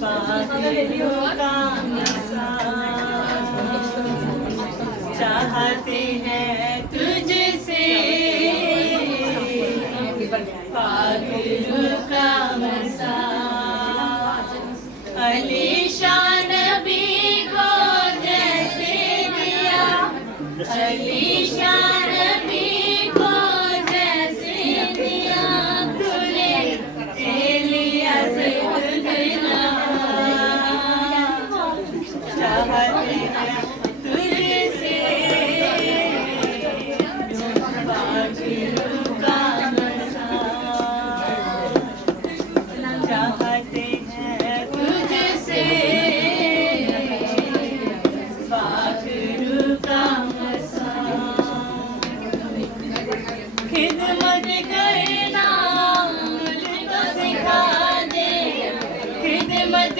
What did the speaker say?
पाखिरों का मसा चाहते हैं तुझसे पाखिरों का मसा अलीशान नबी को जैसे दिया अलीशान नबी को जैसे दिया तूने लिया सैयदना चाहते हैं तुझसे पाखिरों का मसा चाहते हैं तुझसे पाखिरों का मसा खिदमत करना मुझको सिखा दे खिदमत